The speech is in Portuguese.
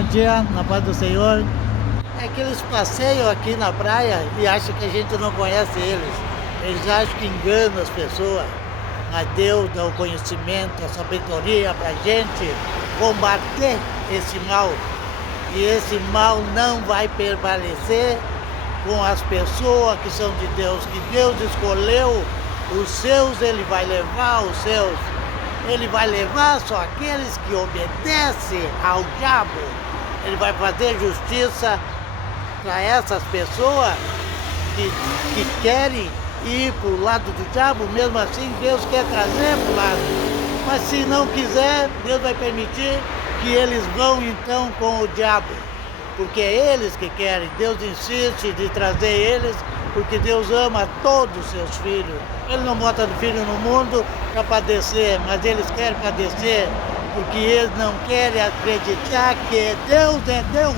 Bom dia, na paz do Senhor. É que eles passeiam aqui na praia e acham que a gente não conhece eles. Eles acham que enganam as pessoas. Mas Deus dá o conhecimento, a sabedoria para a gente combater esse mal. E esse mal não vai prevalecer com as pessoas que são de Deus, que Deus escolheu. Os seus ele vai levar, os seus. Ele vai levar só aqueles que obedecem ao diabo. Ele vai fazer justiça para essas pessoas que querem ir para o lado do diabo. Mesmo assim, Deus quer trazer para o lado. Mas se não quiser, Deus vai permitir que eles vão então com o diabo. Porque é eles que querem. Deus insiste de trazer eles, porque Deus ama todos os seus filhos. Ele não bota filho no mundo para padecer, mas eles querem padecer, porque eles não querem acreditar que Deus é Deus.